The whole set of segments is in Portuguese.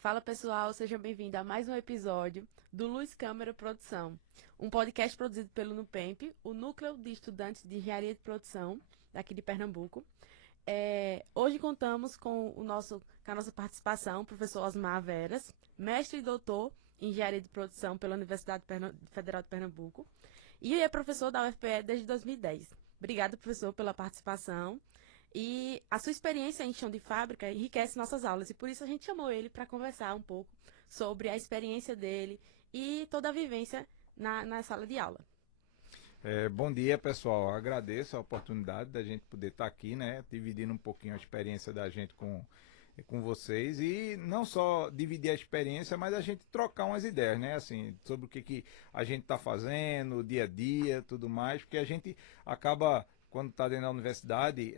Fala pessoal, seja bem-vindo a mais um episódio do Luz Câmara Produção, um podcast produzido pelo NUPEMP, o Núcleo de Estudantes de Engenharia de Produção, daqui de Pernambuco. Hoje contamos com a nossa participação, o professor Osmar Veras, mestre e doutor em Engenharia de Produção pela Universidade Federal de Pernambuco, e é professor da UFPE desde 2010. Obrigada, professor, pela participação. E a sua experiência em chão de fábrica enriquece nossas aulas, e por isso a gente chamou ele para conversar um pouco sobre a experiência dele e toda a vivência na sala de aula. Bom dia, pessoal. Agradeço a oportunidade da gente poder estar aqui, né, dividindo um pouquinho a experiência da gente com vocês e não só dividir a experiência, mas a gente trocar umas ideias, né, assim, sobre o que a gente está fazendo, dia a dia, tudo mais, porque a gente acaba, quando está dentro da universidade,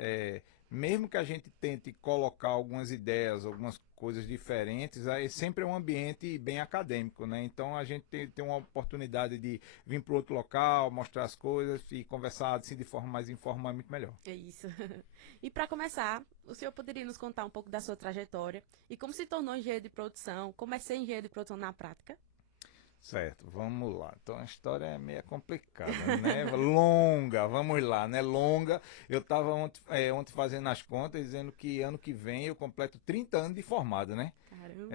mesmo que a gente tente colocar algumas ideias, algumas coisas diferentes, aí sempre é um ambiente bem acadêmico, né? Então a gente tem uma oportunidade de vir para outro local, mostrar as coisas e conversar assim, de forma mais informal, é muito melhor. É isso. E para começar, o senhor poderia nos contar um pouco da sua trajetória e como se tornou engenheiro de produção, como é ser engenheiro de produção na prática? Certo, vamos lá. Então a história é meio complicada, né? Longa, vamos lá, né? Longa. Eu estava ontem fazendo as contas, dizendo que ano que vem eu completo 30 anos de formado, né? Caramba!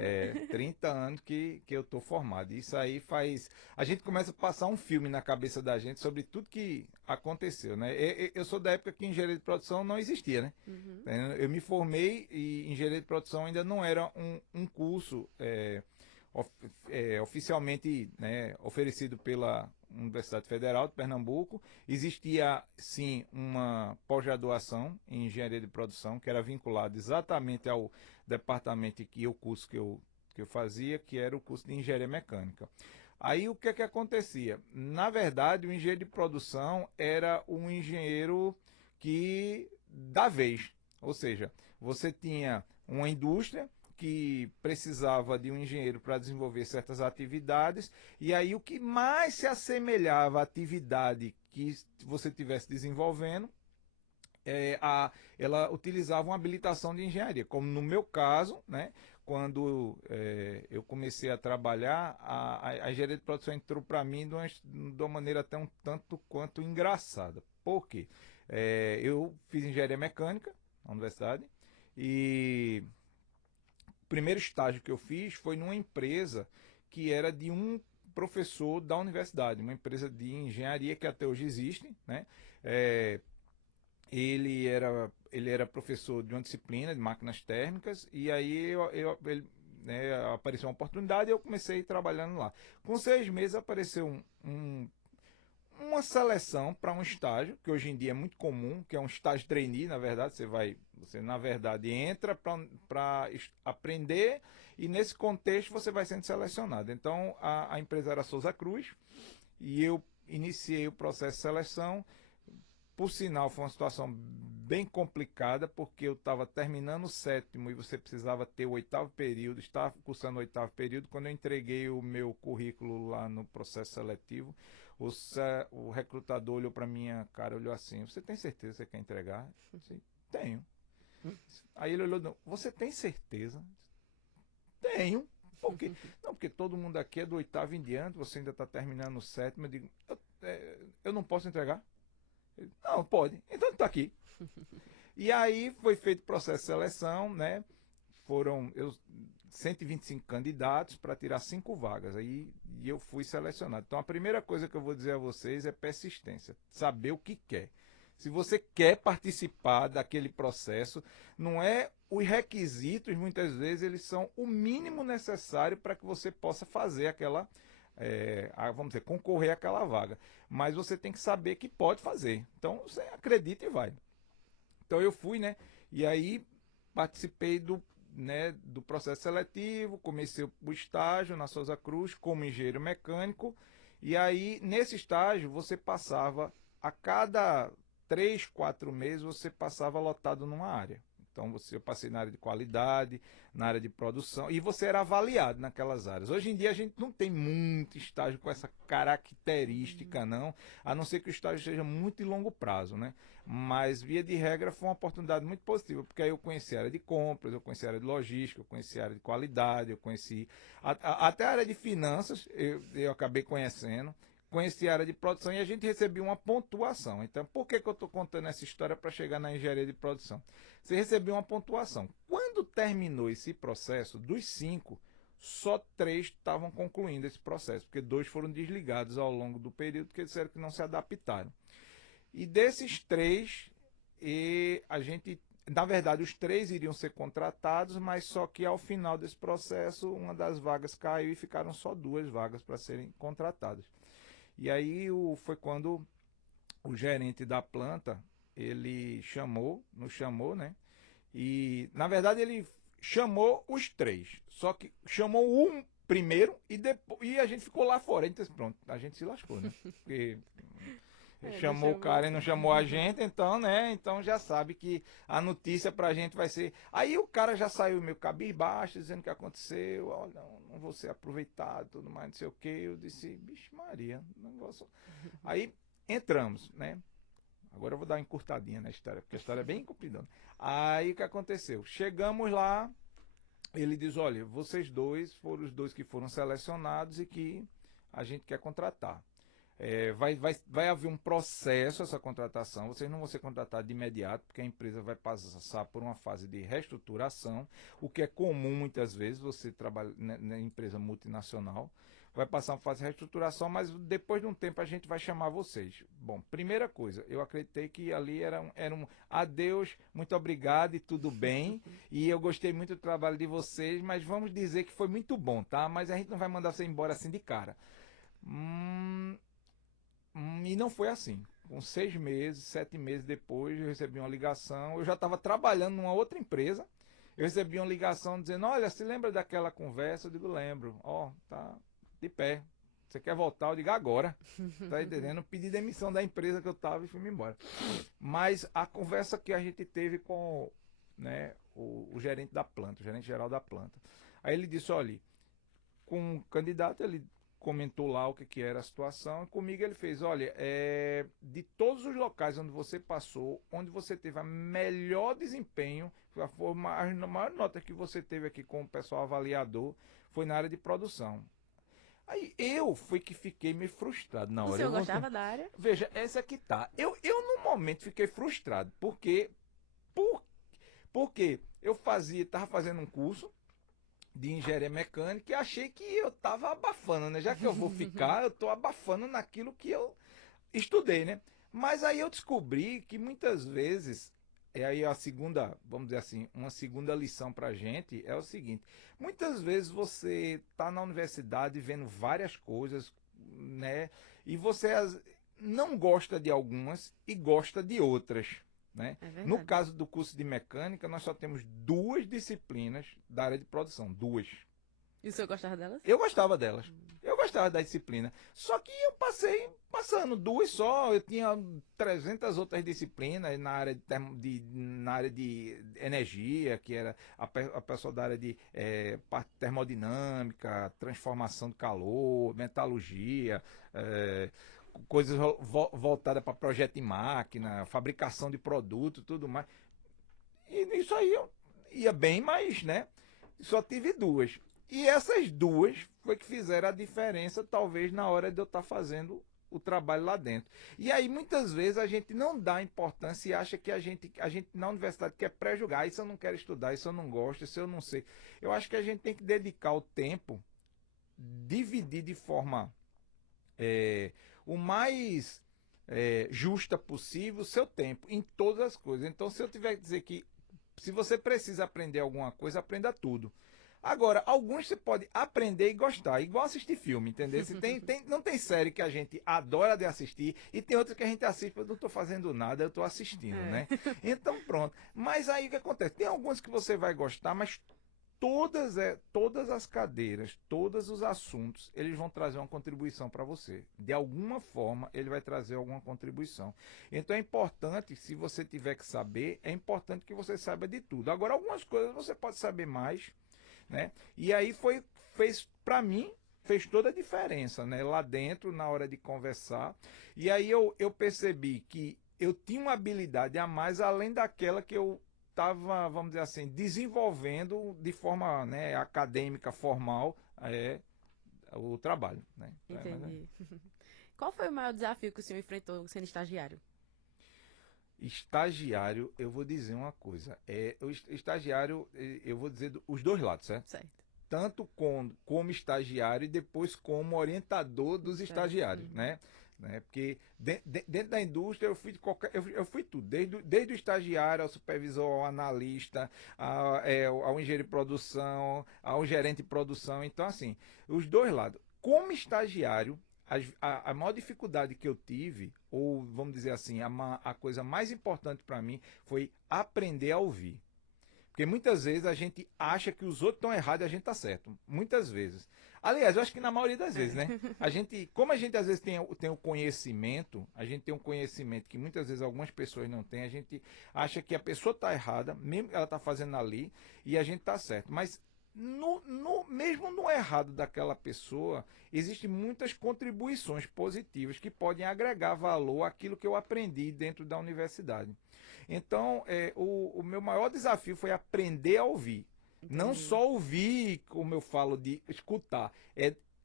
30 anos que eu tô formado. Isso aí faz. A gente começa a passar um filme na cabeça da gente sobre tudo que aconteceu, né? Eu sou da época que engenharia de produção não existia, né? Uhum. Eu me formei e engenharia de produção ainda não era um curso oficialmente, né, oferecido pela Universidade Federal de Pernambuco. Existia sim uma pós-graduação em engenharia de produção que era vinculada exatamente ao departamento e o curso que eu fazia, que era o curso de engenharia mecânica. Aí o que acontecia? Na verdade, o engenheiro de produção era um engenheiro que da vez, ou seja, você tinha uma indústria que precisava de um engenheiro para desenvolver certas atividades, e aí o que mais se assemelhava à atividade que você estivesse desenvolvendo, ela utilizava uma habilitação de engenharia, como no meu caso, né, quando eu comecei a trabalhar, a engenharia de produção entrou para mim de uma maneira até um tanto quanto engraçada. Por quê? Eu fiz engenharia mecânica na universidade e o primeiro estágio que eu fiz foi numa empresa que era de um professor da universidade, uma empresa de engenharia que até hoje existe, né? É, ele era professor de uma disciplina de máquinas térmicas e aí apareceu uma oportunidade e eu comecei trabalhando lá. Com 6 meses apareceu uma seleção para um estágio, que hoje em dia é muito comum, que é um estágio trainee, na verdade, você na verdade entra para aprender e nesse contexto você vai sendo selecionado. Então a empresa era Souza Cruz e eu iniciei o processo de seleção. Por sinal, foi uma situação bem complicada, porque eu estava terminando o sétimo e você precisava ter o oitavo período, estava cursando o oitavo período. Quando eu entreguei o meu currículo lá no processo seletivo, o recrutador olhou para minha cara, olhou assim: Você tem certeza que você quer entregar? Eu disse: Tenho. Aí ele olhou: Não, você tem certeza? Tenho. Por quê? Não, porque todo mundo aqui é do oitavo em diante, você ainda está terminando o sétimo. Eu digo: eu não posso entregar? Ele: Não, pode. Então está aqui. E aí foi feito o processo de seleção, né? Foram 125 candidatos para tirar 5 vagas. Aí e eu fui selecionado. Então a primeira coisa que eu vou dizer a vocês é persistência. Saber o que quer. Se você quer participar daquele processo, não é os requisitos, muitas vezes, eles são o mínimo necessário para que você possa fazer aquela, vamos dizer, concorrer àquela vaga. Mas você tem que saber que pode fazer. Então você acredita e vai. Então eu fui, né? E aí participei do processo seletivo, comecei o estágio na Souza Cruz como engenheiro mecânico. E aí, nesse estágio, você passava a cada 3, 4 meses, você passava lotado numa área. Então eu passei na área de qualidade, na área de produção, e você era avaliado naquelas áreas. Hoje em dia a gente não tem muito estágio com essa característica, não, a não ser que o estágio seja muito de longo prazo, né? Mas, via de regra, foi uma oportunidade muito positiva, porque aí eu conheci a área de compras, eu conheci a área de logística, eu conheci a área de qualidade, eu conheci até a área de finanças, eu acabei conhecendo. Conheci a área de produção e a gente recebia uma pontuação. Então, por que eu estou contando essa história para chegar na engenharia de produção? Você recebia uma pontuação. Quando terminou esse processo, dos 5, só 3 estavam concluindo esse processo, porque 2 foram desligados ao longo do período, porque disseram que não se adaptaram. E desses 3, a gente, na verdade, os 3 iriam ser contratados, mas só que ao final desse processo, uma das vagas caiu e ficaram só 2 vagas para serem contratadas. E aí foi quando o gerente da planta, ele nos chamou, né? E, na verdade, ele chamou os 3, só que chamou um primeiro e a gente ficou lá fora. Então, pronto, a gente se lascou, né? Porque chamou o cara e não chamou a gente, então, né? Então já sabe que a notícia pra gente vai ser. Aí o cara já saiu meio cabisbaixo, dizendo que aconteceu, ó, não vou ser aproveitado, tudo mais, não sei o que. Eu disse, bicho Maria, negócio. Aí entramos, né? Agora eu vou dar uma encurtadinha na história, porque a história é bem compridona. Aí o que aconteceu? Chegamos lá, ele diz, olha, vocês 2 foram os 2 que foram selecionados e que a gente quer contratar. Vai haver um processo essa contratação, vocês não vão ser contratados de imediato, porque a empresa vai passar por uma fase de reestruturação, o que é comum muitas vezes, você trabalha na empresa multinacional, vai passar uma fase de reestruturação, mas depois de um tempo a gente vai chamar vocês. Bom, primeira coisa, eu acreditei que ali era um adeus, muito obrigado e tudo bem, e eu gostei muito do trabalho de vocês, mas vamos dizer que foi muito bom, tá? Mas a gente não vai mandar você embora assim de cara. E não foi assim. Com 6 meses, 7 meses depois, eu recebi uma ligação. Eu já estava trabalhando numa outra empresa. Eu recebi uma ligação dizendo: olha, se lembra daquela conversa? Eu digo: lembro. Ó, tá de pé. Você quer voltar? Eu digo: agora. Tá entendendo? Eu pedi demissão da empresa que eu estava e fui-me embora. Mas a conversa que a gente teve com, né, o gerente da planta, o gerente geral da planta. Aí ele disse: olha, com o candidato, ele comentou lá o que era a situação, e comigo ele fez, olha, de todos os locais onde você passou, onde você teve a melhor desempenho, a maior nota que você teve aqui com o pessoal avaliador, foi na área de produção. Aí eu fui que fiquei meio frustrado na hora. O senhor gostava da área? Veja, essa aqui tá. Eu no momento fiquei frustrado, porque eu estava fazendo um curso de engenharia mecânica e achei que eu estava abafando, né? Já que eu vou ficar, eu estou abafando naquilo que eu estudei, né? Mas aí eu descobri que muitas vezes, aí a segunda, vamos dizer assim, uma segunda lição para a gente é o seguinte: muitas vezes você está na universidade vendo várias coisas, né? E você não gosta de algumas e gosta de outras. Né? No caso do curso de mecânica, nós só temos 2 disciplinas da área de produção. 2. E o senhor gostava delas? Eu gostava delas. Eu gostava da disciplina. Só que eu passando 2 só. Eu tinha 300 outras disciplinas na área na área de energia, que era a pessoa da área de termodinâmica, transformação de calor, metalurgia, coisas voltadas para projeto de máquina, fabricação de produto, tudo mais. E nisso aí eu ia bem, mas, né, só tive 2. E essas 2 foi que fizeram a diferença, talvez, na hora de eu estar fazendo o trabalho lá dentro. E aí, muitas vezes, a gente não dá importância e acha que a gente na universidade quer pré-julgar. Isso eu não quero estudar, isso eu não gosto, isso eu não sei. Eu acho que a gente tem que dedicar o tempo, dividir de forma o mais justa possível o seu tempo em todas as coisas. Então, se eu tiver que dizer que se você precisa aprender alguma coisa, aprenda tudo. Agora, alguns você pode aprender e gostar, igual assistir filme, entendeu? Não tem série que a gente adora de assistir e tem outras que a gente assiste, eu não estou fazendo nada, eu estou assistindo, né? Então, pronto. Mas aí o que acontece? Tem alguns que você vai gostar, mas todas as cadeiras, todos os assuntos, eles vão trazer uma contribuição para você. De alguma forma, ele vai trazer alguma contribuição. Então é importante, se você tiver que saber, é importante que você saiba de tudo. Agora, algumas coisas você pode saber mais, né? E aí fez para mim, fez toda a diferença, né? Lá dentro, na hora de conversar. E aí eu percebi que eu tinha uma habilidade a mais, além daquela que eu estava, vamos dizer assim, desenvolvendo de forma, né, acadêmica, formal, o trabalho, né? Entendi. Qual foi o maior desafio que o senhor enfrentou sendo estagiário? Estagiário, eu vou dizer uma coisa. O estagiário, eu vou dizer os dois lados, certo? Certo. Tanto como estagiário e depois como orientador dos estagiários, né? Porque dentro da indústria eu fui tudo, desde o estagiário ao supervisor, ao analista, ao engenheiro de produção, ao gerente de produção. Então, assim, os dois lados. Como estagiário, a maior dificuldade que eu tive, ou vamos dizer assim, a coisa mais importante para mim foi aprender a ouvir. Porque muitas vezes a gente acha que os outros estão errados e a gente está certo. Muitas vezes. Aliás, eu acho que na maioria das vezes, né? Como a gente às vezes tem o conhecimento, a gente tem um conhecimento que muitas vezes algumas pessoas não têm, a gente acha que a pessoa está errada, mesmo que ela está fazendo ali, e a gente está certo. Mas mesmo no errado daquela pessoa, existem muitas contribuições positivas que podem agregar valor àquilo que eu aprendi dentro da universidade. Então, o meu maior desafio foi aprender a ouvir. Entendi. Não só ouvir, como eu falo, de escutar.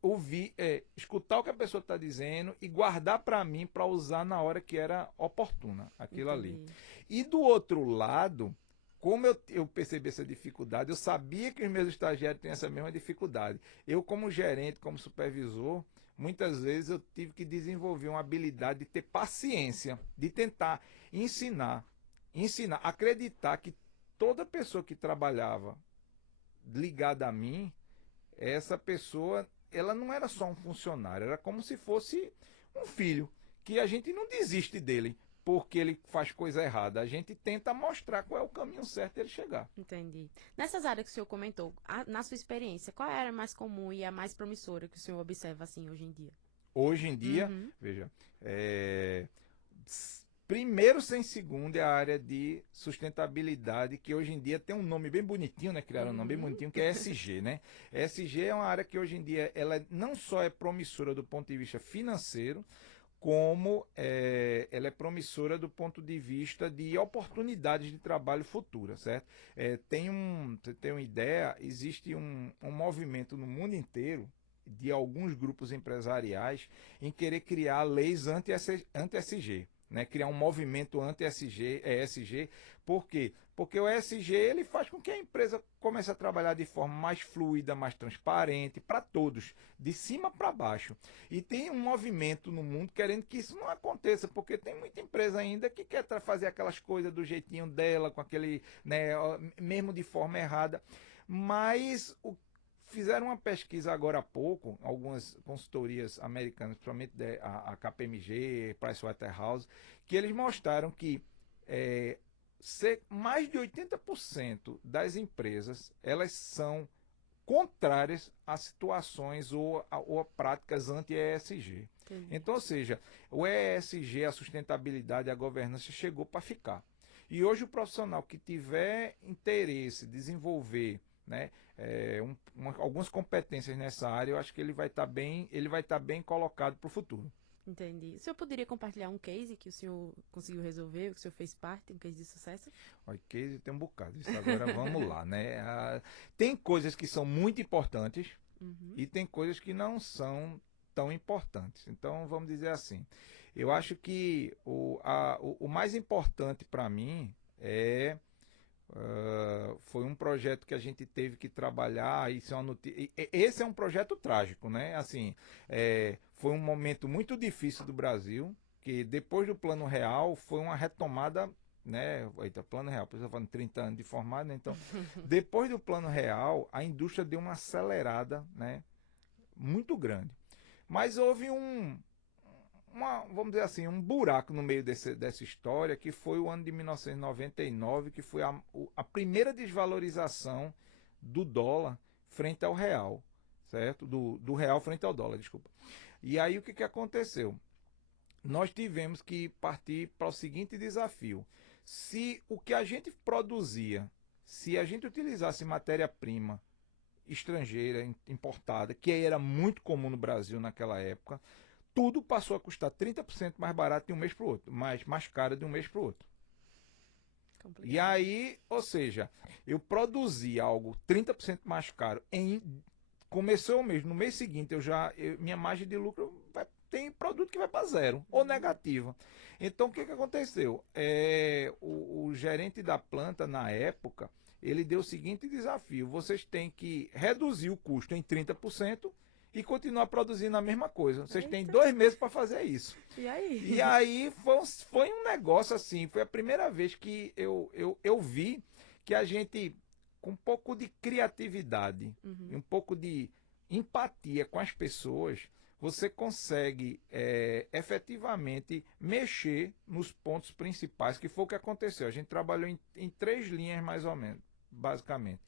Ouvir, escutar o que a pessoa está dizendo e guardar para mim para usar na hora que era oportuna, aquilo Entendi. ali. E do outro lado, como eu percebi essa dificuldade, eu sabia que os meus estagiários têm essa mesma dificuldade. Eu, como gerente, como supervisor, muitas vezes eu tive que desenvolver uma habilidade de ter paciência, de tentar ensinar, acreditar que toda pessoa que trabalhava ligada a mim, essa pessoa, ela não era só um funcionário, era como se fosse um filho, que a gente não desiste dele porque ele faz coisa errada. A gente tenta mostrar qual é o caminho certo de ele chegar. Entendi. Nessas áreas que o senhor comentou, na sua experiência, qual é a área mais comum e a mais promissora que o senhor observa assim hoje em dia? Hoje em dia, veja, primeiro sem segundo é a área de sustentabilidade, que hoje em dia tem um nome bem bonitinho, né? Criaram um nome bem bonitinho, que é ESG, né? ESG é uma área que hoje em dia ela não só é promissora do ponto de vista financeiro, como ela é promissora do ponto de vista de oportunidades de trabalho futura, certo? Você tem uma ideia, existe um movimento no mundo inteiro de alguns grupos empresariais em querer criar leis anti-ESG, né? Criar um movimento anti-ESG, por quê? Porque o ESG ele faz com que a empresa comece a trabalhar de forma mais fluida, mais transparente, para todos, de cima para baixo. E tem um movimento no mundo querendo que isso não aconteça, porque tem muita empresa ainda que quer fazer aquelas coisas do jeitinho dela, com aquele, né, mesmo de forma errada. Mas fizeram uma pesquisa agora há pouco, algumas consultorias americanas, principalmente a KPMG, Pricewaterhouse, que eles mostraram que mais de 80% das empresas elas são contrárias a situações ou a práticas anti-ESG. Então, ou seja, o ESG, a sustentabilidade, a governança chegou para ficar. E hoje o profissional que tiver interesse em desenvolver, né, algumas competências nessa área, eu acho que ele vai estar bem colocado para o futuro. Entendi. O senhor poderia compartilhar um case que o senhor conseguiu resolver, que o senhor fez parte, um case de sucesso? Olha, case tem um bocado. Isso agora vamos lá, né? Tem coisas que são muito importantes e tem coisas que não são tão importantes. Então, vamos dizer assim. Eu acho que o mais importante para mim foi um projeto que a gente teve que trabalhar. Esse é um projeto trágico, né? Assim, foi um momento muito difícil do Brasil, que depois do Plano Real foi uma retomada, né? Eita, Plano Real, por isso eu falando 30 anos de formado, né? Então, depois do Plano Real, a indústria deu uma acelerada, né? Muito grande. Mas houve vamos dizer assim, um buraco no meio dessa história, que foi o ano de 1999, que foi a primeira desvalorização do dólar frente ao real, certo? Do real frente ao dólar, desculpa. E aí o que, que aconteceu? Nós tivemos que partir para o seguinte desafio. Se o que a gente produzia, se a gente utilizasse matéria-prima estrangeira, importada, que era muito comum no Brasil naquela época, tudo passou a custar 30% mais barato de um mês para o outro, mais caro de um mês para o outro. Complicado. E aí, ou seja, eu produzi algo 30% mais caro começou o mês, no mês seguinte minha margem de lucro tem produto que vai para zero ou negativa. Então o que, que aconteceu? O gerente da planta na época, ele deu o seguinte desafio: vocês têm que reduzir o custo em 30% e continuar produzindo a mesma coisa. Vocês têm 2 meses para fazer isso. E aí? E aí foi um negócio assim, foi a primeira vez que eu vi que a gente, com um pouco de criatividade, e um pouco de empatia com as pessoas, você consegue efetivamente mexer nos pontos principais, que foi o que aconteceu. A gente trabalhou em 3 linhas mais ou menos, basicamente.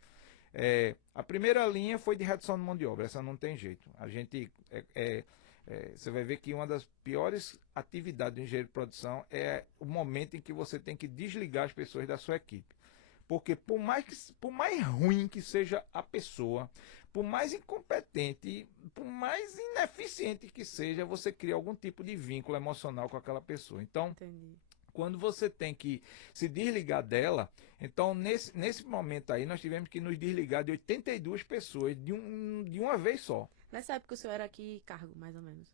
A primeira linha foi de redução de mão de obra, essa não tem jeito. A gente você vai ver que uma das piores atividades do engenheiro de produção é o momento em que você tem que desligar as pessoas da sua equipe. Porque por mais ruim que seja a pessoa, por mais incompetente, por mais ineficiente que seja, você cria algum tipo de vínculo emocional com aquela pessoa. Então, Entendi. quando você tem que se desligar dela, então nesse momento aí nós tivemos que nos desligar de 82 pessoas de uma vez só. Nessa época o senhor era que cargo, mais ou menos?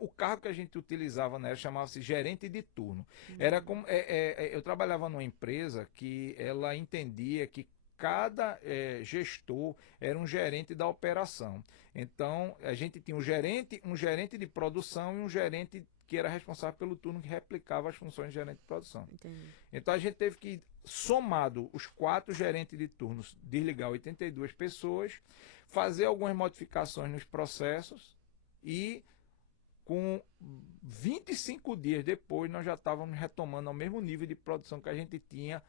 O cargo que a gente utilizava na época chamava-se gerente de turno. Era como, eu trabalhava numa empresa que ela entendia que cada gestor era um gerente da operação. Então, a gente tinha um gerente de produção e um gerente que era responsável pelo turno que replicava as funções de gerente de produção. Entendi. Então, a gente teve que, somado os 4 gerentes de turnos, desligar 82 pessoas, fazer algumas modificações nos processos e com 25 dias depois nós já estávamos retomando ao mesmo nível de produção que a gente tinha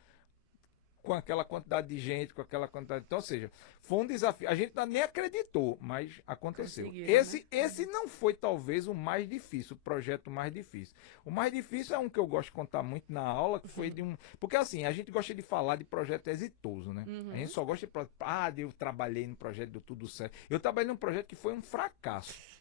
com aquela quantidade de gente, com aquela quantidade. Então, ou seja, foi um desafio. A gente nem acreditou, mas aconteceu. Esse não foi talvez o mais difícil, o projeto mais difícil. O mais difícil é um que eu gosto de contar muito na aula, que foi de um. Porque assim, a gente gosta de falar de projeto exitoso, né? A gente só gosta de eu trabalhei no projeto, deu tudo certo. Eu trabalhei num projeto que foi um fracasso.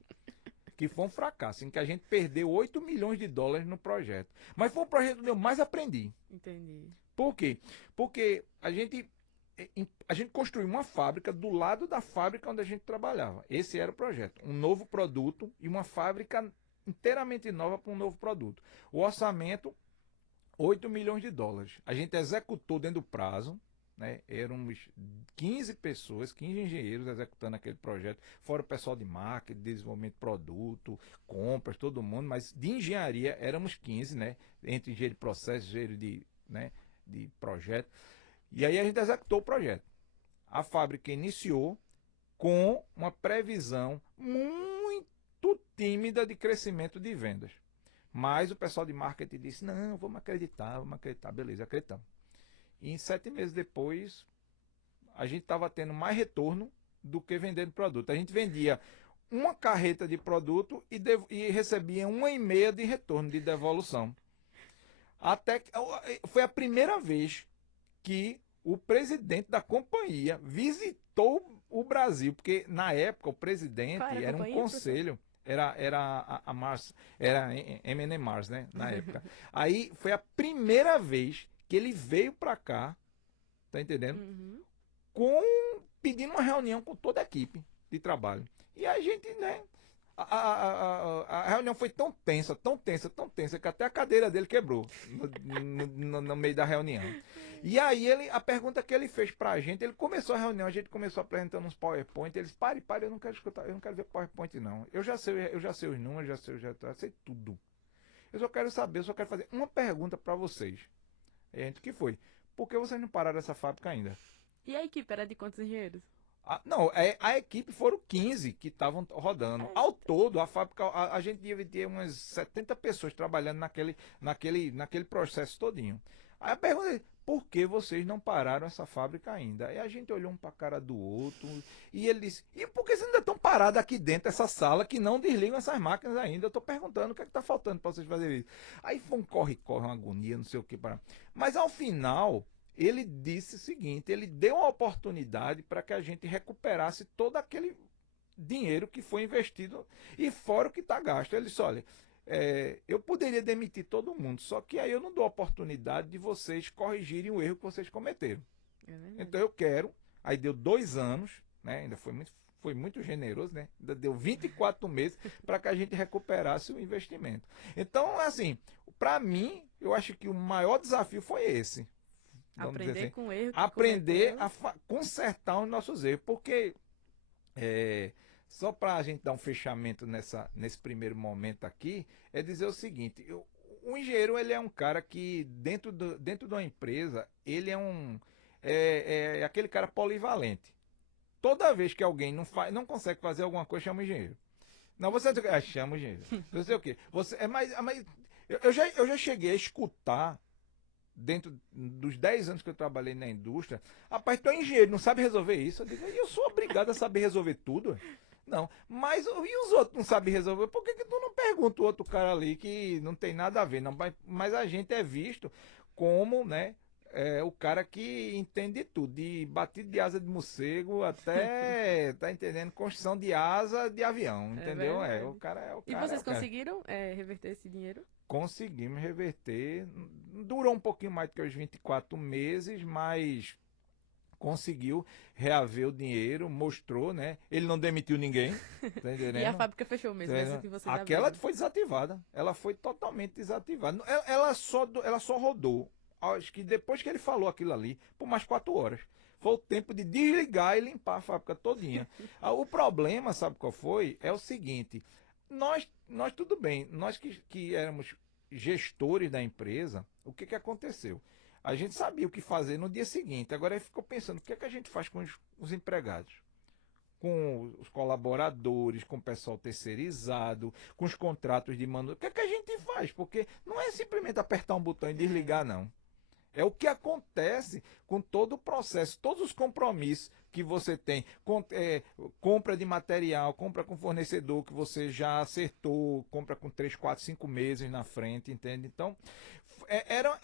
Em que a gente perdeu 8 milhões de dólares no projeto. Mas foi um projeto onde eu mais aprendi. Entendi. Por quê? Porque a gente construiu uma fábrica do lado da fábrica onde a gente trabalhava. Esse era o projeto. Um novo produto e uma fábrica inteiramente nova para um novo produto. O orçamento, 8 milhões de dólares. A gente executou dentro do prazo, né? Éramos 15 pessoas, 15 engenheiros executando aquele projeto, fora o pessoal de marketing, desenvolvimento de produto, compras, todo mundo, mas de engenharia éramos 15, né? Entre engenheiro de processo, engenheiro de projeto. E aí a gente executou o projeto. A fábrica iniciou com uma previsão muito tímida de crescimento de vendas. Mas o pessoal de marketing disse, não, vamos acreditar. Beleza, acreditamos. E em 7 meses depois, a gente estava tendo mais retorno do que vendendo produto. A gente vendia uma carreta de produto e recebia 1,5 de retorno de devolução. Até que foi a primeira vez que o presidente da companhia visitou o Brasil, porque na época o presidente era um conselho, era a Mars, era M&M Mars, né, na época. Aí foi a primeira vez que ele veio para cá, tá entendendo? Pedindo uma reunião com toda a equipe de trabalho. E a gente, né, a reunião foi tão tensa, que até a cadeira dele quebrou no meio da reunião. E aí a pergunta que ele fez pra gente, ele começou a reunião, a gente começou apresentando uns PowerPoint, eles, pare, eu não quero escutar, eu não quero ver PowerPoint não. Eu já sei os números, já sei tudo. Eu só quero fazer uma pergunta para vocês. Que foi? Por que vocês não pararam essa fábrica ainda? E a equipe era de quantos engenheiros? Não, a equipe foram 15 que estavam rodando. Ao todo, a fábrica, a gente devia ter umas 70 pessoas trabalhando naquele processo todinho. Aí a pergunta é, por que vocês não pararam essa fábrica ainda? Aí a gente olhou um para a cara do outro e ele disse, e por que vocês ainda estão parados aqui dentro dessa sala que não desligam essas máquinas ainda? Eu estou perguntando o que é que está faltando para vocês fazerem isso. Aí foi um corre-corre, uma agonia, não sei o que. Mas ao final, ele disse o seguinte, ele deu uma oportunidade para que a gente recuperasse todo aquele dinheiro que foi investido e fora o que está gasto. Ele disse, olha, eu poderia demitir todo mundo, só que aí eu não dou a oportunidade de vocês corrigirem o erro que vocês cometeram. Então eu quero, aí deu 2 anos, né, ainda foi muito generoso, né? Ainda deu 24 meses para que a gente recuperasse o investimento. Então, assim, para mim, eu acho que o maior desafio foi esse. Aprender assim, com o erro que aprender cometeu. a consertar os nossos erros, porque só para a gente dar um fechamento nesse primeiro momento aqui, é dizer o seguinte, o engenheiro ele é um cara que dentro de uma empresa, ele é aquele cara polivalente. Toda vez que alguém não consegue fazer alguma coisa, chama o engenheiro. Não, você chama o engenheiro. Você o quê? Eu já cheguei a escutar dentro dos 10 anos que eu trabalhei na indústria, rapaz, tu é engenheiro, não sabe resolver isso? Eu digo, eu sou obrigado a saber resolver tudo. Não, mas e os outros não sabem resolver? Por que tu não pergunta o outro cara ali que não tem nada a ver? Não, mas a gente é visto como, né, o cara que entende tudo, de batido de asa de morcego até, tá entendendo, construção de asa de avião, É entendeu? O verdade. cara é o E cara, é vocês o cara. conseguiram reverter esse dinheiro? Conseguimos reverter. Durou um pouquinho mais do que os 24 meses, mas conseguiu reaver o dinheiro, mostrou, né? Ele não demitiu ninguém, tá E a entendendo? fábrica fechou mesmo, essa que vocês Aquela abriram. foi desativada. Ela foi totalmente desativada. Ela só rodou. Acho que depois que ele falou aquilo ali, por mais 4 horas. Foi o tempo de desligar e limpar a fábrica todinha. O problema, sabe qual foi? É o seguinte, nós tudo bem, nós que éramos gestores da empresa, o que aconteceu? A gente sabia o que fazer no dia seguinte. Agora ele ficou pensando, o que a gente faz com os empregados? Com os colaboradores, com o pessoal terceirizado, com os contratos de manutenção. O que a gente faz? Porque não é simplesmente apertar um botão e É, desligar, não. É o que acontece com todo o processo, todos os compromissos que você tem, compra de material, compra com fornecedor que você já acertou, compra com 3, 4, 5 meses na frente, entende? Então, era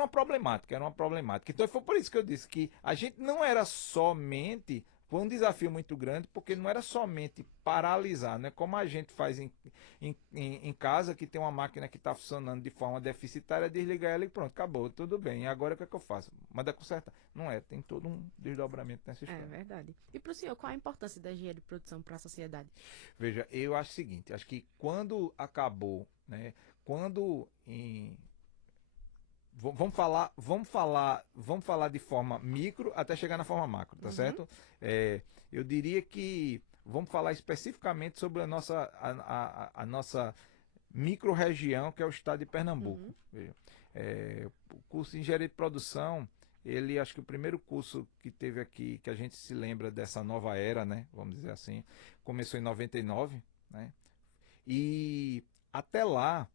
uma problemática, era uma problemática. Então, foi por isso que eu disse que a gente não era somente, foi um desafio muito grande, porque não era somente paralisar, né? Como a gente faz em casa, que tem uma máquina que está funcionando de forma deficitária, desligar ela e pronto, acabou, tudo bem. E agora o que é que eu faço? Manda consertar. Não é, tem todo um desdobramento nessa é história. verdade. E para o senhor, qual a importância da engenharia de produção para a sociedade? Veja, eu acho o seguinte, acho que quando acabou, né? Quando em, vamos falar de forma micro até chegar na forma macro, tá Uhum, certo? Eu diria que vamos falar especificamente sobre a nossa micro-região, que é o estado de Pernambuco. uhum, Veja, o curso de engenharia de produção, ele acho que o primeiro curso que teve aqui, que a gente se lembra dessa nova era, né? Vamos dizer assim, começou em 99, né? E até lá,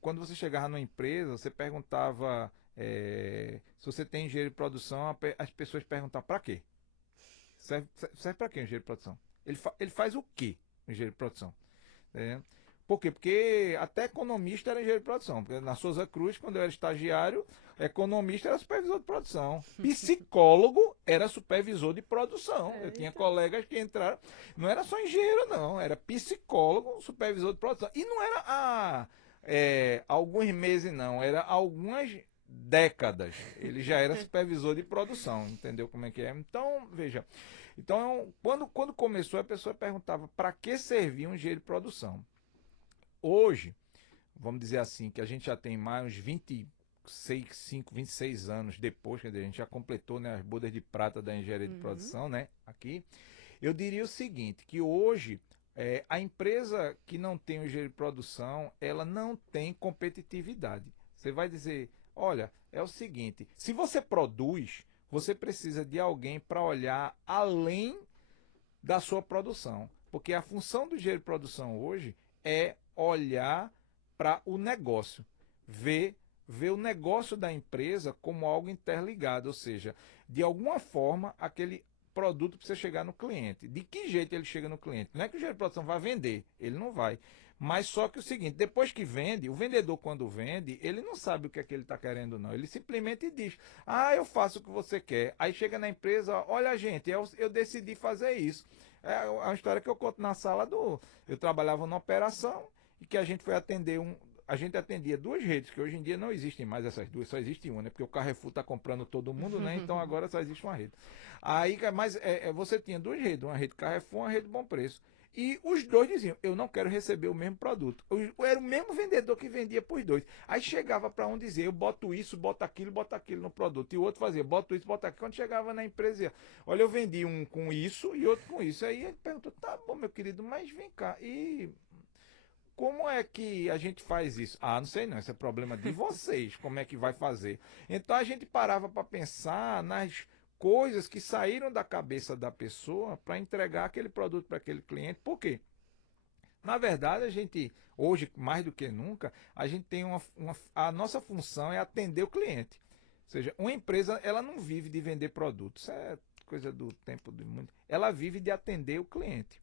quando você chegava numa empresa, você perguntava se você tem engenheiro de produção, as pessoas perguntavam para quê? Serve para quê o engenheiro de produção? Ele faz o quê, o engenheiro de produção? É. Por quê? Porque até economista era engenheiro de produção. Porque na Souza Cruz, quando eu era estagiário, economista era supervisor de produção. Psicólogo era supervisor de produção. Eu tinha eita. colegas que entraram. Não era só engenheiro, não. Era psicólogo, supervisor de produção. E não era alguns meses, não. Era algumas décadas. Ele já era supervisor de produção. Entendeu como é que é? Então, veja. Então, quando começou, a pessoa perguntava para que servia um engenheiro de produção. Hoje, vamos dizer assim, que a gente já tem mais uns 26 anos depois, quer dizer, a gente já completou, né, as bodas de prata da engenharia de Uhum, produção, né, aqui. Eu diria o seguinte, que hoje a empresa que não tem o engenheiro de produção, ela não tem competitividade. Você vai dizer, olha, é o seguinte, se você produz, você precisa de alguém para olhar além da sua produção. Porque a função do engenheiro de produção hoje é olhar para o negócio, ver vê o negócio da empresa como algo interligado, ou seja, de alguma forma aquele produto precisa chegar no cliente. De que jeito ele chega no cliente? Não é que o engenheiro de produção vai vender, ele não vai. Mas só que o seguinte, depois que vende, o vendedor quando vende, ele não sabe o que é que ele está querendo não. Ele simplesmente diz, eu faço o que você quer. Aí chega na empresa, olha gente, eu decidi fazer isso. É uma história que eu conto na sala do... Eu trabalhava numa operação e que a gente foi atender a gente atendia duas redes, que hoje em dia não existem mais essas duas, só existe uma, né? Porque o Carrefour está comprando todo mundo, né? Então agora só existe uma rede. Aí, mas você tinha duas redes, uma rede Carrefour e uma rede Bom Preço. E os dois diziam, eu não quero receber o mesmo produto. Era o mesmo vendedor que vendia para os dois. Aí chegava para um dizer, eu boto isso, boto aquilo no produto. E o outro fazia, boto isso, boto aquilo. Quando chegava na empresa, dizia, olha, eu vendi um com isso e outro com isso. Aí ele perguntou, tá bom, meu querido, mas vem cá, e como é que a gente faz isso? Não sei não, esse é problema de vocês, como é que vai fazer? Então a gente parava para pensar nas coisas que saíram da cabeça da pessoa para entregar aquele produto para aquele cliente. Por quê? Na verdade, a gente, hoje, mais do que nunca, a gente tem a nossa função é atender o cliente. Ou seja, uma empresa, ela não vive de vender produtos. Isso é coisa do tempo do mundo. Ela vive de atender o cliente.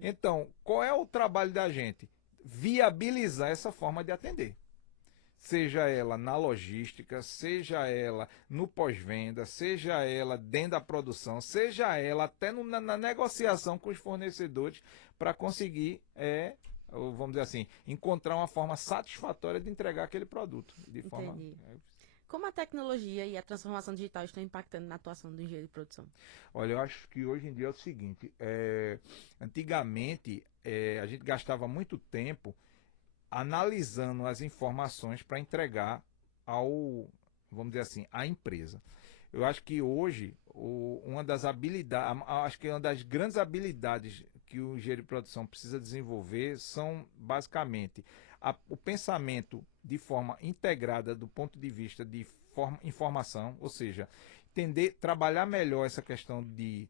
Então, qual é o trabalho da gente? Viabilizar essa forma de atender. Seja ela na logística, seja ela no pós-venda, seja ela dentro da produção, seja ela até na negociação com os fornecedores para conseguir, vamos dizer assim, encontrar uma forma satisfatória de entregar aquele produto. De forma, Como a tecnologia e a transformação digital estão impactando na atuação do engenheiro de produção? Olha, eu acho que hoje em dia é o seguinte, antigamente a gente gastava muito tempo analisando as informações para entregar vamos dizer assim, à empresa. Eu acho que hoje uma das habilidades, acho que uma das grandes habilidades que o engenheiro de produção precisa desenvolver são basicamente o pensamento de forma integrada do ponto de vista de informação, ou seja, trabalhar melhor essa questão de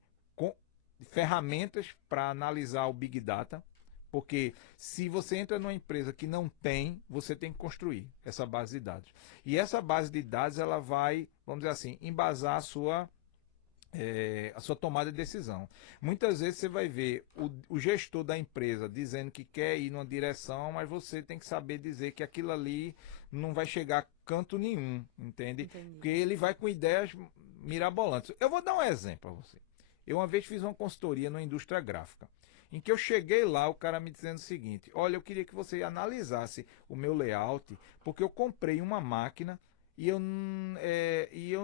ferramentas para analisar o Big Data, porque se você entra numa empresa que não tem, você tem que construir essa base de dados. E essa base de dados, ela vai, vamos dizer assim, embasar a sua tomada de decisão. Muitas vezes você vai ver o gestor da empresa dizendo que quer ir numa direção, mas você tem que saber dizer que aquilo ali não vai chegar a canto nenhum, entende? Entendi. Porque ele vai com ideias mirabolantes. Eu vou dar um exemplo para você. Eu uma vez fiz uma consultoria numa indústria gráfica, em que eu cheguei lá, o cara me dizendo o seguinte, olha, eu queria que você analisasse o meu layout, porque eu comprei uma máquina e eu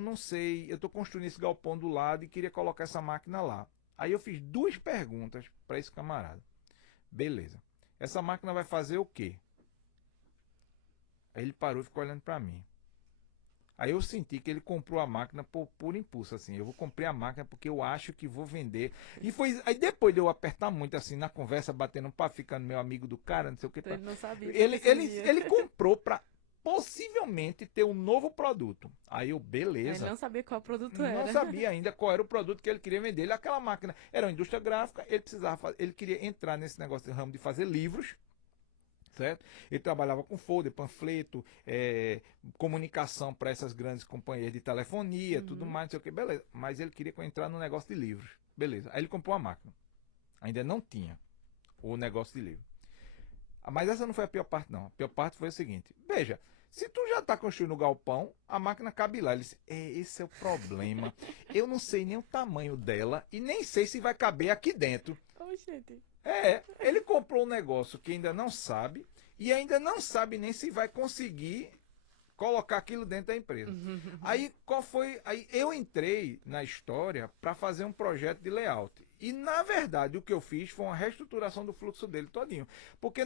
não sei, eu estou construindo esse galpão do lado e queria colocar essa máquina lá. Aí eu fiz duas perguntas para esse camarada. Beleza. Essa máquina vai fazer o quê? Aí ele parou e ficou olhando para mim. Aí eu senti que ele comprou a máquina por impulso, assim. Eu vou comprar a máquina porque eu acho que vou vender. E foi aí depois de eu apertar muito, assim, na conversa, batendo um papo, ficando meu amigo do cara, não sei o que. Então ele não sabia. Ele comprou para possivelmente ter um novo produto. Aí eu, beleza. Ele não sabia qual produto Não era. sabia ainda qual era o produto que ele queria vender. Ele, aquela máquina era uma indústria gráfica, ele queria entrar nesse negócio de ramo de fazer livros. Certo? Ele trabalhava com folder, panfleto, comunicação para essas grandes companhias de telefonia, tudo mais, não sei o que, beleza. Mas ele queria entrar no negócio de livros. Beleza. Aí ele comprou a máquina. Ainda não tinha o negócio de livro. Mas essa não foi a pior parte, não. A pior parte foi o seguinte: veja, se tu já está construindo o galpão, a máquina cabe lá. Ele disse, esse é o problema. Eu não sei nem o tamanho dela e nem sei se vai caber aqui dentro. Oxente. Ele comprou um negócio que ainda não sabe e ainda não sabe nem se vai conseguir colocar aquilo dentro da empresa. Aí Aí eu entrei na história para fazer um projeto de layout. E na verdade o que eu fiz foi uma reestruturação do fluxo dele todinho. Porque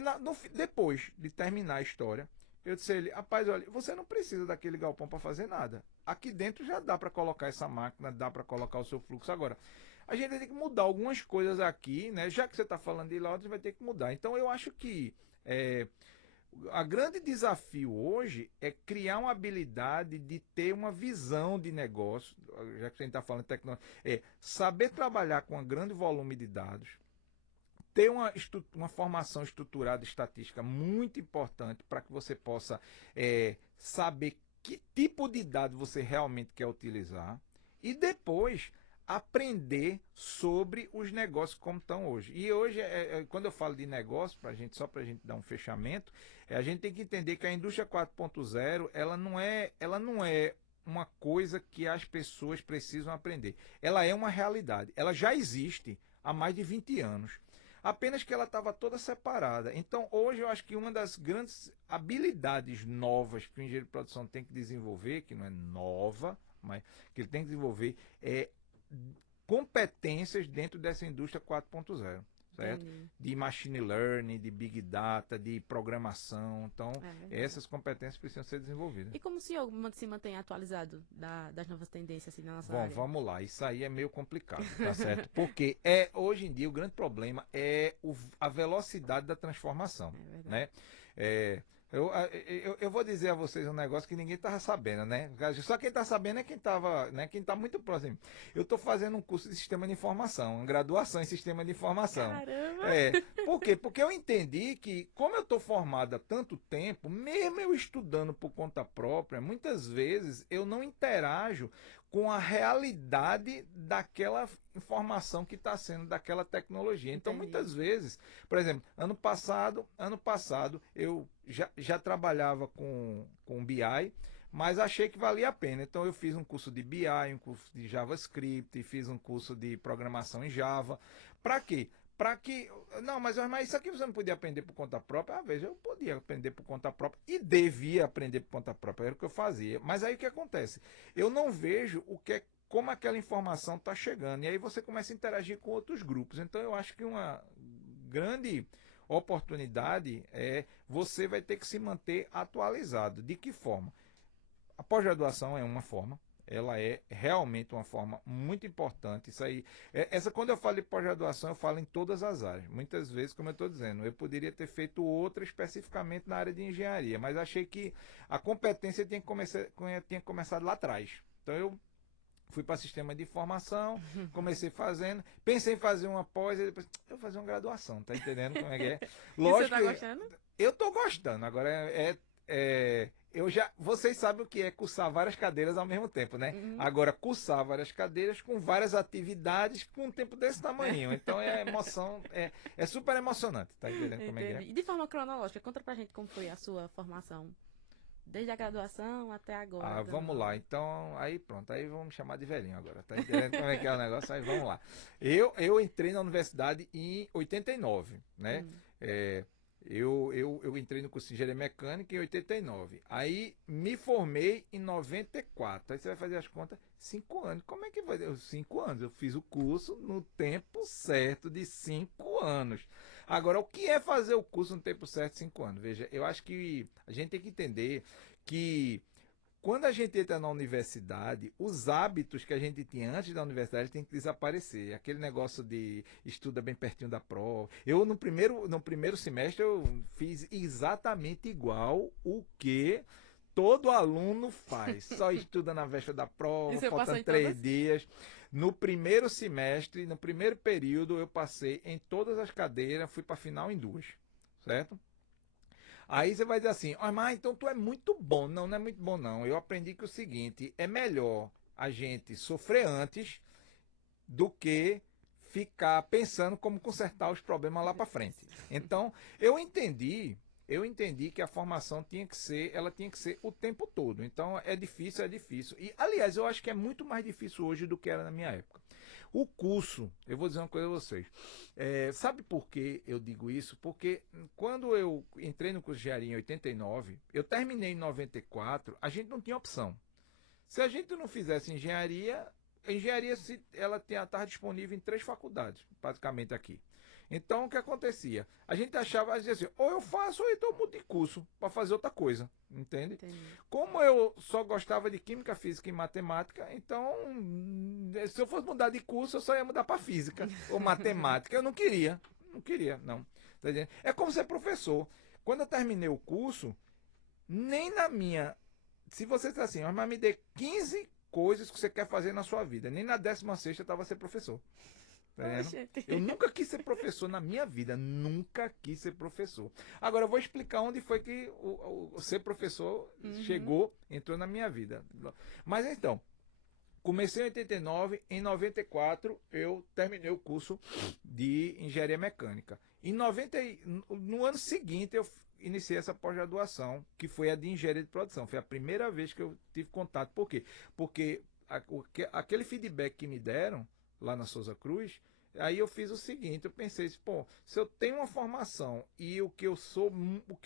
depois de terminar a história, eu disse a ele, rapaz, olha, você não precisa daquele galpão para fazer nada. Aqui dentro já dá para colocar essa máquina, dá para colocar o seu fluxo agora. A gente vai ter que mudar algumas coisas aqui, né? Já que você está falando de layout, vai ter que mudar. Então eu acho que a grande desafio hoje é criar uma habilidade de ter uma visão de negócio, já que a gente está falando de tecnologia, saber trabalhar com um grande volume de dados, ter uma formação estruturada estatística muito importante para que você possa saber que tipo de dado você realmente quer utilizar e depois aprender sobre os negócios como estão hoje. E hoje, quando eu falo de negócio, só para a gente dar um fechamento, a gente tem que entender que a indústria 4.0 ela não é uma coisa que as pessoas precisam aprender. Ela é uma realidade. Ela já existe há mais de 20 anos. Apenas que ela estava toda separada. Então, hoje, eu acho que uma das grandes habilidades novas que o engenheiro de produção tem que desenvolver, que não é nova, mas que ele tem que desenvolver, é competências dentro dessa indústria 4.0, certo? De machine learning, de big data, de programação. Então, essas competências precisam ser desenvolvidas. E como o senhor se mantém atualizado das novas tendências assim, na nossa área? Bom, vamos lá. Isso aí é meio complicado, tá certo? Porque hoje em dia o grande problema é a velocidade da transformação, né? Eu vou dizer a vocês um negócio que ninguém estava sabendo, né? Só quem está sabendo é quem estava, né? Quem está muito próximo. Eu estou fazendo um curso de sistema de informação, uma graduação em sistema de informação. Caramba! Por quê? Porque eu entendi que, como eu estou formado há tanto tempo, mesmo eu estudando por conta própria, muitas vezes eu não interajo com a realidade daquela informação que está sendo daquela tecnologia. Então, muitas vezes, por exemplo, ano passado eu já trabalhava com BI, mas achei que valia a pena. Então, eu fiz um curso de BI, um curso de JavaScript, fiz um curso de programação em Java. Para quê? Não, mas isso aqui você não podia aprender por conta própria. Às vezes eu podia aprender por conta própria e devia aprender por conta própria, era o que eu fazia. Mas aí o que acontece? Eu não vejo como aquela informação está chegando. E aí você começa a interagir com outros grupos. Então eu acho que uma grande oportunidade você vai ter que se manter atualizado. De que forma? A pós-graduação é uma forma. Ela é realmente uma forma muito importante. Isso aí, quando eu falo de pós-graduação, eu falo em todas as áreas. Muitas vezes, como eu estou dizendo, eu poderia ter feito outra especificamente na área de engenharia, mas achei que a competência tinha começado lá atrás. Então eu fui para sistema de informação, comecei fazendo, pensei em fazer uma pós, e depois eu vou fazer uma graduação, tá entendendo como é que é? Lógico, e você tá gostando? Eu estou gostando. Agora vocês sabem o que é cursar várias cadeiras ao mesmo tempo, né? Agora, cursar várias cadeiras com várias atividades com um tempo desse tamanho. Então, emoção, é super emocionante, tá entendendo como é que é? E de forma cronológica, conta pra gente como foi a sua formação. Desde a graduação até agora. Vamos lá. Então, aí pronto. Aí vamos me chamar de velhinho agora. Tá entendendo como é que é o negócio? Aí vamos lá. Eu entrei na universidade em 89, né? Eu entrei no curso de engenharia mecânica em 89. Aí me formei em 94. Aí você vai fazer as contas, 5 anos. Como é que vai? 5 anos. Eu fiz o curso no tempo certo de 5 anos. Agora, o que é fazer o curso no tempo certo de 5 anos? Veja, eu acho que a gente tem que entender que quando a gente entra na universidade, os hábitos que a gente tinha antes da universidade tem que desaparecer. Aquele negócio de estuda bem pertinho da prova. Eu, no primeiro semestre, eu fiz exatamente igual o que todo aluno faz. Só estuda na véspera da prova, faltando 3 dias. No primeiro semestre, no primeiro período, eu passei em todas as cadeiras, fui para a final em 2, certo? Aí você vai dizer assim, mas então tu é muito bom. Não, não é muito bom não. Eu aprendi que o seguinte, é melhor a gente sofrer antes do que ficar pensando como consertar os problemas lá para frente. Então, eu entendi que a formação ela tinha que ser o tempo todo. Então, é difícil. E, aliás, eu acho que é muito mais difícil hoje do que era na minha época. O curso, eu vou dizer uma coisa a vocês. Sabe por que eu digo isso? Porque quando eu entrei no curso de engenharia em 89, eu terminei em 94, a gente não tinha opção. Se a gente não fizesse engenharia, a engenharia ela estava disponível em 3 faculdades, praticamente aqui. Então, o que acontecia? A gente achava, às vezes, assim, ou eu faço ou então eu mudo de curso para fazer outra coisa, entende? Entendi. Como eu só gostava de química, física e matemática, então, se eu fosse mudar de curso, eu só ia mudar para física ou matemática. Eu não queria, não. Tá entendendo? É como ser professor. Quando eu terminei o curso, nem na minha... Se você está assim, mas me dê 15 coisas que você quer fazer na sua vida, nem na 16ª eu estava ser professor. Tá vendo? Oxente. Eu nunca quis ser professor na minha vida, nunca quis ser professor. Agora eu vou explicar onde foi que o ser professor chegou, entrou na minha vida. Mas então, comecei em 89, em 94 eu terminei o curso de engenharia mecânica. No ano seguinte eu iniciei essa pós-graduação, que foi a de engenharia de produção. Foi a primeira vez que eu tive contato. Por quê? Porque aquele feedback que me deram lá na Souza Cruz, aí eu fiz o seguinte, eu pensei, pô, se eu tenho uma formação e o que eu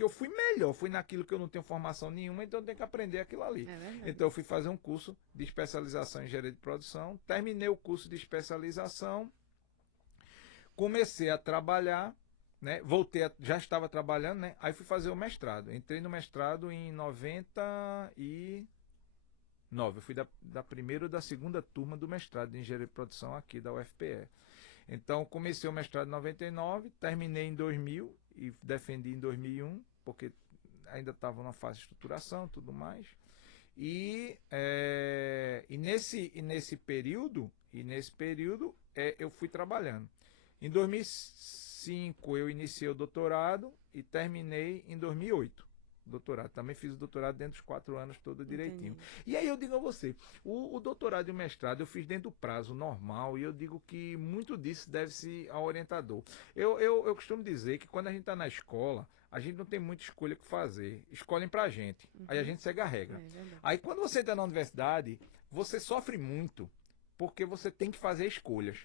fui melhor, foi naquilo que eu não tenho formação nenhuma, então eu tenho que aprender aquilo ali. Então eu fui fazer um curso de especialização em engenharia de produção, terminei o curso de especialização, comecei a trabalhar, né? Já estava trabalhando, né? Aí fui fazer o mestrado. Entrei no mestrado em 99. Eu fui da primeira ou da segunda turma do mestrado de engenharia de produção aqui da UFPE. Então, comecei o mestrado em 99, terminei em 2000 e defendi em 2001, porque ainda estava na fase de estruturação e tudo mais. Nesse período eu fui trabalhando. Em 2005 eu iniciei o doutorado e terminei em 2008. Doutorado. Também fiz o doutorado dentro dos 4 anos, todo direitinho. Entendi. E aí eu digo a você, o doutorado e o mestrado eu fiz dentro do prazo normal e eu digo que muito disso deve-se ao orientador. Eu costumo dizer que quando a gente está na escola, a gente não tem muita escolha o que fazer. Escolhem pra gente. Aí a gente segue a regra. Aí quando você entra na universidade, você sofre muito. Porque você tem que fazer escolhas.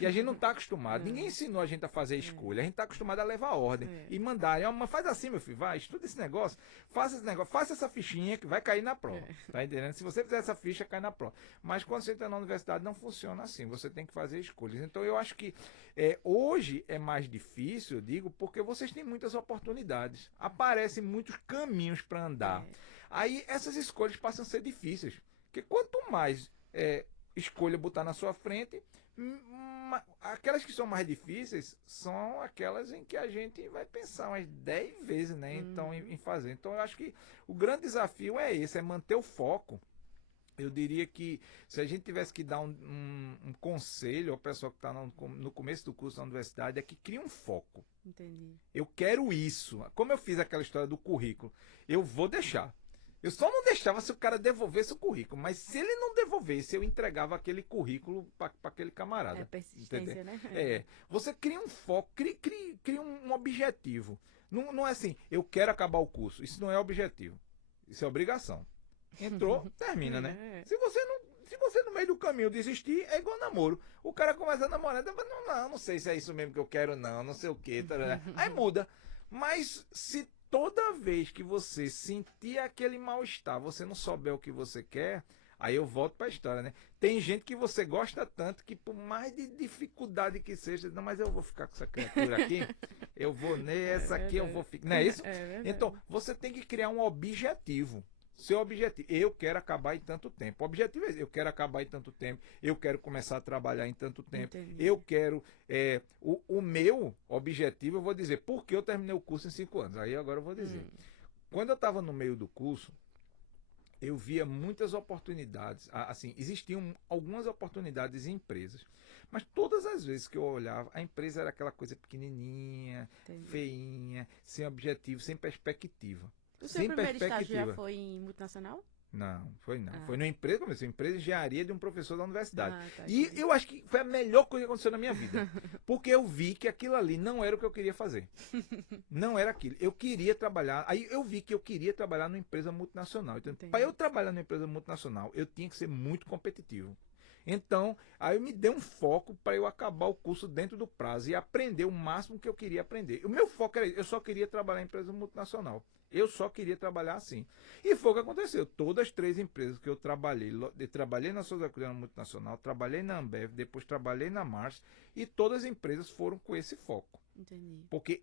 E a gente não está acostumado. Ninguém ensinou a gente a fazer escolha. A gente está acostumado a levar ordem. E mandarem. Mas faz assim, meu filho. Vai, estuda esse negócio. Faça esse negócio. Faça essa fichinha que vai cair na prova. Tá entendendo? Se você fizer essa ficha, cai na prova. Mas quando você entra na universidade, não funciona assim. Você tem que fazer escolhas. Então eu acho que hoje é mais difícil, eu digo, porque vocês têm muitas oportunidades. Aparecem muitos caminhos para andar. Aí essas escolhas passam a ser difíceis. Porque quanto mais escolha botar na sua frente, aquelas que são mais difíceis são aquelas em que a gente vai pensar umas 10 vezes, né? Então, em fazer. Então eu acho que o grande desafio é esse, é manter o foco. Eu diria que se a gente tivesse que dar um conselho ao pessoal que está no começo do curso da universidade, é que crie um foco. Entendi. Eu quero isso. Como eu fiz aquela história do currículo, eu vou deixar. Eu só não deixava se o cara devolvesse o currículo, mas se ele não devolvesse, eu entregava aquele currículo para aquele camarada. Persistência, né? Você cria um foco, cria um objetivo. Não é assim, eu quero acabar o curso. Isso não é objetivo. Isso é obrigação. Entrou, termina, né? Se você no meio do caminho desistir, é igual namoro. O cara começa a namorar, não sei se é isso mesmo que eu quero, não sei o que. Aí muda. Mas se toda vez que você sentir aquele mal-estar, você não souber o que você quer, aí eu volto para a história, né? Tem gente que você gosta tanto que por mais de dificuldade que seja, não, mas eu vou ficar com essa criatura aqui, eu vou nessa aqui, eu vou ficar... Não é isso? Então, você tem que criar um objetivo. Seu objetivo, eu quero acabar em tanto tempo. O objetivo é esse, eu quero acabar em tanto tempo, eu quero começar a trabalhar em tanto tempo, eu quero. O meu objetivo, eu vou dizer, porque eu terminei o curso em 5 anos. Aí agora eu vou dizer. Quando eu estava no meio do curso, eu via muitas oportunidades. Assim, existiam algumas oportunidades em empresas. Mas todas as vezes que eu olhava, a empresa era aquela coisa pequenininha, feinha, sem objetivo, sem perspectiva. O seu primeiro estágio já foi em multinacional? Não. Foi numa empresa, comecei empresa de engenharia de um professor da universidade. Tá, e eu acho que foi a melhor coisa que aconteceu na minha vida. Porque eu vi que aquilo ali não era o que eu queria fazer. Não era aquilo. Eu queria trabalhar. Aí eu vi que eu queria trabalhar numa empresa multinacional. Então, para eu trabalhar numa empresa multinacional, eu tinha que ser muito competitivo. Então, aí eu me dei um foco para eu acabar o curso dentro do prazo e aprender o máximo que eu queria aprender. O meu foco era isso, eu só queria trabalhar em empresa multinacional. Eu só queria trabalhar assim. E foi o que aconteceu. Todas as 3 empresas que eu trabalhei na Souza Cruz multinacional, trabalhei na Ambev, depois trabalhei na Mars, e todas as empresas foram com esse foco. Entendi. Porque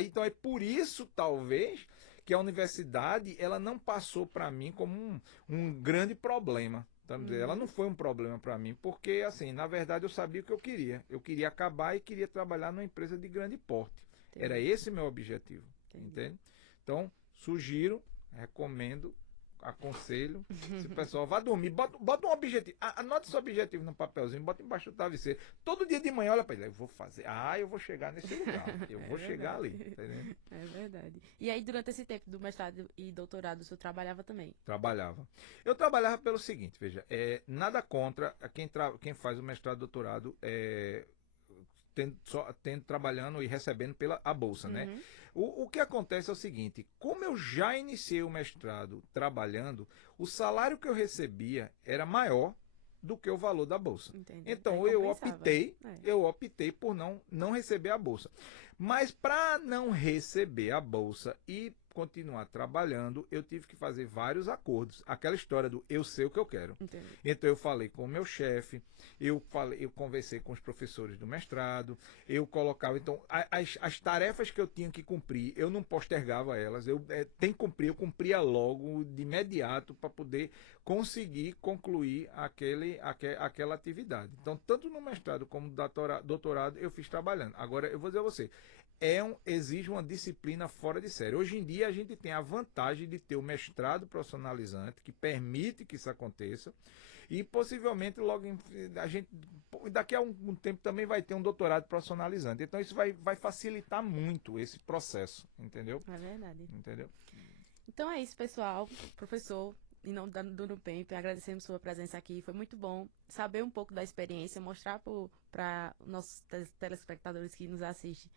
então é por isso, talvez, que a universidade ela não passou para mim como um grande problema. Ela não foi um problema para mim, porque, assim, na verdade eu sabia o que eu queria. Eu queria acabar e queria trabalhar numa empresa de grande porte. Era esse meu objetivo. Entende? Então, sugiro, recomendo aconselho. Se o pessoal vá dormir, bota um objetivo. Anote seu objetivo no papelzinho, bota embaixo do travesseiro. Todo dia de manhã, olha para ele, eu vou fazer. Eu vou chegar nesse lugar. Eu vou chegar ali. Entendeu? É verdade. E aí, durante esse tempo do mestrado e doutorado, o senhor trabalhava também? Trabalhava. Eu trabalhava pelo seguinte, veja, nada contra quem faz o mestrado e doutorado tendo trabalhando e recebendo pela a bolsa, né? Uhum. O que acontece é o seguinte, como eu já iniciei o mestrado trabalhando, o salário que eu recebia era maior do que o valor da bolsa. Entendi. Então Aí eu compensava. optei por não receber a bolsa. Mas para não receber a bolsa e continuar trabalhando, eu tive que fazer vários acordos. Aquela história do eu sei o que eu quero. Entendi. Então eu falei com o meu chefe, eu conversei com os professores do mestrado, eu colocava, então, as tarefas que eu tinha que cumprir, eu não postergava elas, tem que cumprir, eu cumpria logo, de imediato, para poder conseguir concluir aquela atividade. Então, tanto no mestrado como no doutorado, eu fiz trabalhando. Agora, eu vou dizer a você, exige uma disciplina fora de série. Hoje em dia a gente tem a vantagem de ter o mestrado profissionalizante, que permite que isso aconteça, e possivelmente a gente daqui a um tempo também vai ter um doutorado profissionalizante. Então isso vai facilitar muito esse processo, entendeu? É verdade. Entendeu? Então é isso, pessoal. Professor, em nome do Nupemp, agradecemos sua presença aqui. Foi muito bom saber um pouco da experiência, mostrar para nossos telespectadores que nos assistem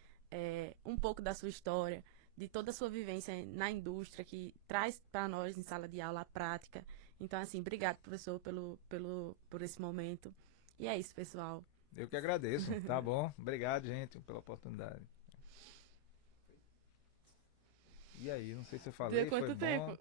um pouco da sua história, de toda a sua vivência na indústria, que traz para nós em sala de aula a prática. Então, assim, obrigado, professor, por esse momento. E é isso, pessoal. Eu que agradeço, tá bom? Obrigado, gente, pela oportunidade. E aí, não sei se eu falei, Deu quanto foi tempo? bom.